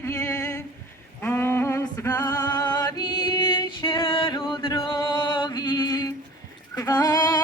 Panie, o Zbawicielu drogi, chwała.